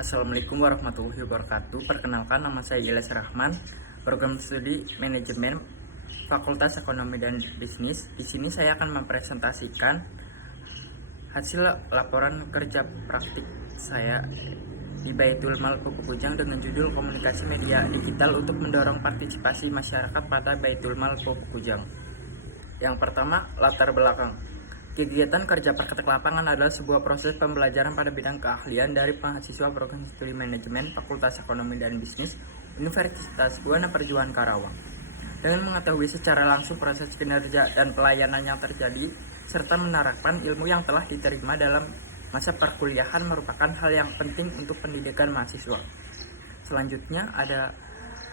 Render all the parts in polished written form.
Assalamualaikum warahmatullahi wabarakatuh. Perkenalkan, nama saya Ilyas Rahman, program studi manajemen Fakultas Ekonomi dan Bisnis. Di sini saya akan mempresentasikan hasil laporan kerja praktik saya di Baitul Mal Pupukujang dengan judul Komunikasi Media Digital untuk mendorong partisipasi masyarakat pada Baitul Mal Pupukujang. Yang pertama, latar belakang. Kegiatan kerja praktek lapangan adalah sebuah proses pembelajaran pada bidang keahlian dari mahasiswa program studi manajemen Fakultas Ekonomi dan Bisnis Universitas Buana Perjuangan Karawang. Dengan mengetahui secara langsung proses kinerja dan pelayanan yang terjadi, serta menerapkan ilmu yang telah diterima dalam masa perkuliahan merupakan hal yang penting untuk pendidikan mahasiswa. Selanjutnya ada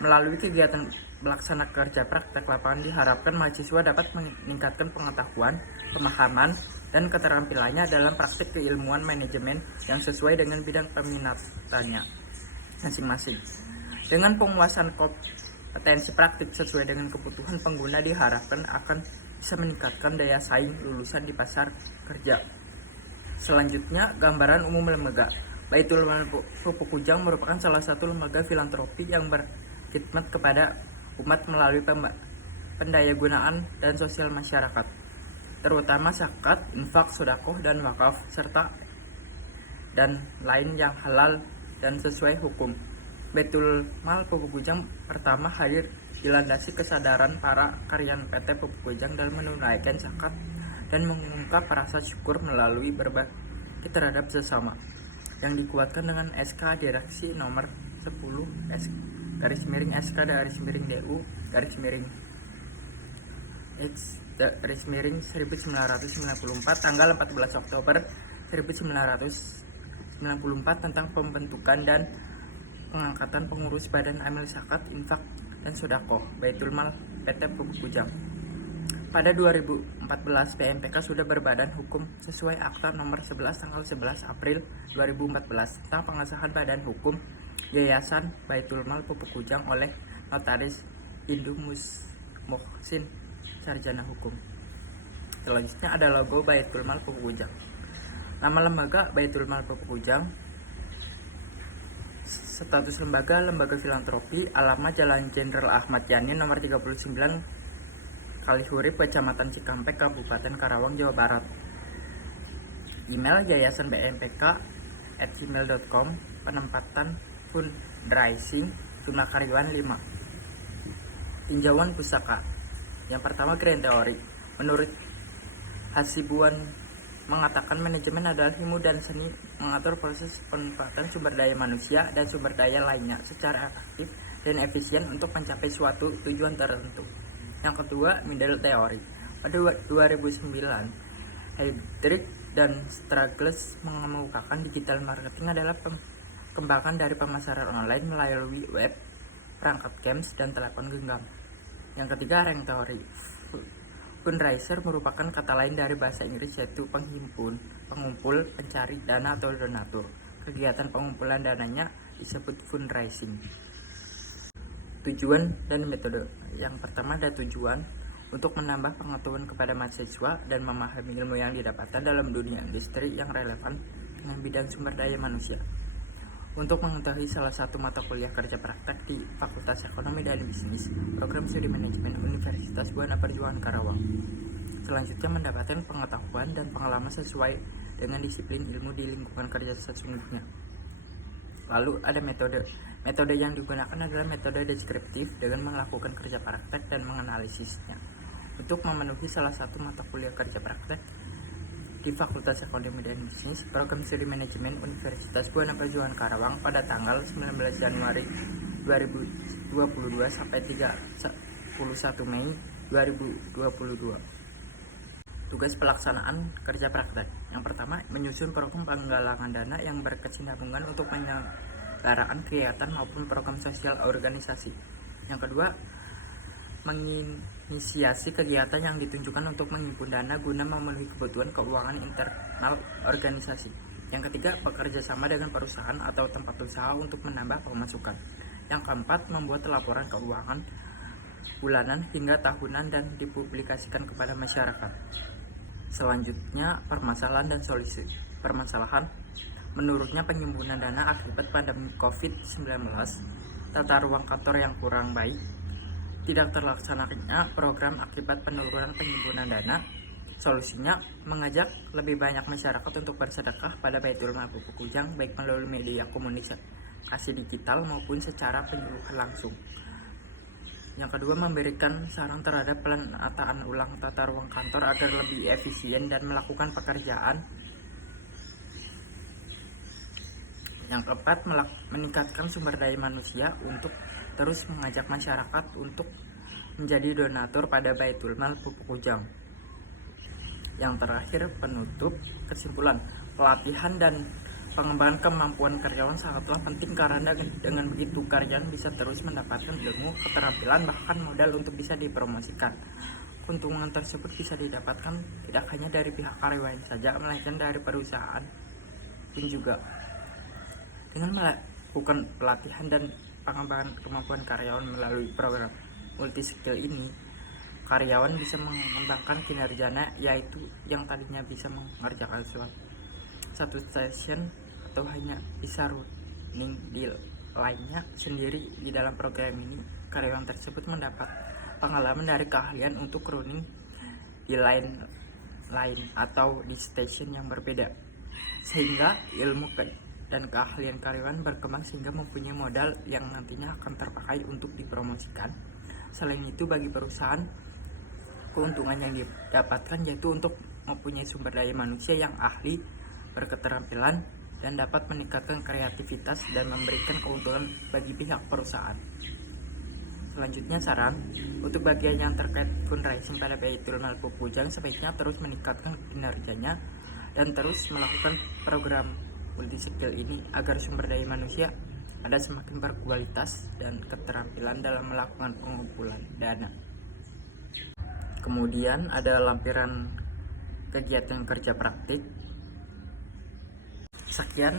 melalui kegiatan melaksanakan kerja praktek lapangan diharapkan mahasiswa dapat meningkatkan pengetahuan, pemahaman, dan keterampilannya dalam praktik keilmuan manajemen yang sesuai dengan bidang peminatannya masing-masing. Dengan penguasaan kompetensi praktik sesuai dengan kebutuhan pengguna diharapkan akan bisa meningkatkan daya saing lulusan di pasar kerja. Selanjutnya, gambaran umum lembaga. Baitul Mal Pupukujang merupakan salah satu lembaga filantropi yang berkhidmat kepada umat melalui pendayagunaan dan sosial masyarakat, terutama zakat, infak, sedekah, dan wakaf, serta dan lain yang halal dan sesuai hukum. Baitul Mal Pupukujang pertama hadir dilandasi kesadaran para karyawan PT Pupukujang dalam menunaikan zakat dan mengungkap rasa syukur melalui berbagi terhadap sesama, yang dikuatkan dengan SK Direksi nomor 10 SK-DU X-1994 tanggal 14 Oktober 1994 tentang pembentukan dan pengangkatan pengurus Badan Amil Zakat, Infak, dan Sedekah Baitul Mal PT Pupukujang. Pada 2014, BMPK sudah berbadan hukum sesuai Akta nomor 11 tanggal 11 April 2014 tentang pengesahan badan hukum Yayasan Baitul Mal Pupukujang oleh Notaris Hindu Muhsin, sarjana hukum. Selanjutnya ada logo Baitul Mal Pupukujang. Nama lembaga Baitul Mal Pupukujang. Status lembaga filantropi. Alamat Jalan Jenderal Ahmad Yani nomor 39 Kalihurip, Kecamatan Cikampek, Kabupaten Karawang, Jawa Barat. Email yayasan bmpk@gmail.com. Penempatan fundraising, jumlah karyawan 5. Tinjauan pusaka. Yang pertama, grand teori. Menurut Hasibuan mengatakan manajemen adalah ilmu dan seni mengatur proses pemanfaatan sumber daya manusia dan sumber daya lainnya secara efektif dan efisien untuk mencapai suatu tujuan tertentu. Yang kedua, middle theory. Pada 2009, Heydrich dan Strauss mengemukakan digital marketing adalah pengembangan dari pemasaran online melalui web, perangkat games, dan telepon genggam. Yang ketiga, rank theory. Fundraiser merupakan kata lain dari bahasa Inggris, yaitu penghimpun, pengumpul, pencari dana atau donatur. Kegiatan pengumpulan dananya disebut fundraising. Tujuan dan metode. Yang pertama ada tujuan untuk menambah pengetahuan kepada mahasiswa dan memahami ilmu yang didapatkan dalam dunia industri yang relevan dengan bidang sumber daya manusia. Untuk mengetahui salah satu mata kuliah kerja praktek di Fakultas Ekonomi dan Bisnis, program studi manajemen Universitas Buana Perjuangan Karawang. Selanjutnya mendapatkan pengetahuan dan pengalaman sesuai dengan disiplin ilmu di lingkungan kerja sesungguhnya. Lalu ada metode. Metode yang digunakan adalah metode deskriptif dengan melakukan kerja praktek dan menganalisisnya. Untuk memenuhi salah satu mata kuliah kerja praktek di Fakultas Ekonomi dan Bisnis, program studi manajemen Universitas Buana Perjuangan Karawang pada tanggal 19 Januari 2022 sampai 31 Mei 2022. Tugas pelaksanaan kerja praktek. Yang pertama, menyusun program penggalangan dana yang berkesinambungan untuk penyelenggaraan kegiatan maupun program sosial organisasi. Yang kedua, menginisiasi kegiatan yang ditunjukkan untuk menghimpun dana guna memenuhi kebutuhan keuangan internal organisasi. Yang ketiga, bekerja sama dengan perusahaan atau tempat usaha untuk menambah pemasukan. Yang keempat, membuat laporan keuangan bulanan hingga tahunan dan dipublikasikan kepada masyarakat. Selanjutnya, permasalahan dan solusi. Permasalahan. Menurutnya, penyimbunan dana akibat pandemi COVID-19, tata ruang kantor yang kurang baik, tidak terlaksananya program akibat penurunan penyimbunan dana. Solusinya, mengajak lebih banyak masyarakat untuk bersedekah pada Baitul Mal Pupuk Kujang, baik melalui media komunikasi digital maupun secara penyuluhan langsung. Yang kedua, memberikan saran terhadap penataan ulang tata ruang kantor agar lebih efisien dan melakukan pekerjaan. Yang keempat, meningkatkan sumber daya manusia untuk terus mengajak masyarakat untuk menjadi donatur pada Baitul Mal Pupuk Kujang. Yang terakhir, penutup kesimpulan, pelatihan dan pengembangan kemampuan karyawan sangatlah penting karena dengan begitu karyawan bisa terus mendapatkan ilmu, keterampilan, bahkan modal untuk bisa dipromosikan. Keuntungan tersebut bisa didapatkan tidak hanya dari pihak karyawan saja, melainkan dari perusahaan pun juga. Dengan melakukan pelatihan dan pengembangan kemampuan karyawan melalui program multi skill ini, karyawan bisa mengembangkan kinerjanya, yaitu yang tadinya bisa mengerjakan satu session atau hanya bisa running di lainnya sendiri. Di dalam program ini, karyawan tersebut mendapat pengalaman dari keahlian untuk running di lain atau di station yang berbeda, sehingga ilmu dan keahlian karyawan berkembang sehingga mempunyai modal yang nantinya akan terpakai untuk dipromosikan. Selain itu, bagi perusahaan, keuntungan yang didapatkan yaitu untuk mempunyai sumber daya manusia yang ahli, berketerampilan, dan dapat meningkatkan kreativitas dan memberikan keuntungan bagi pihak perusahaan. Selanjutnya, saran untuk bagian yang terkait fundraising pada Baitul Mal Pupuk Kujang sebaiknya terus meningkatkan kinerjanya dan terus melakukan program multi skill ini agar sumber daya manusia ada semakin berkualitas dan keterampilan dalam melakukan pengumpulan dana. Kemudian ada lampiran kegiatan kerja praktik. Sekian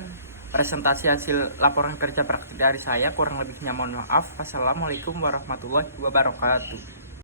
presentasi hasil laporan kerja praktik dari saya, kurang lebihnya mohon maaf. Wassalamualaikum warahmatullahi wabarakatuh.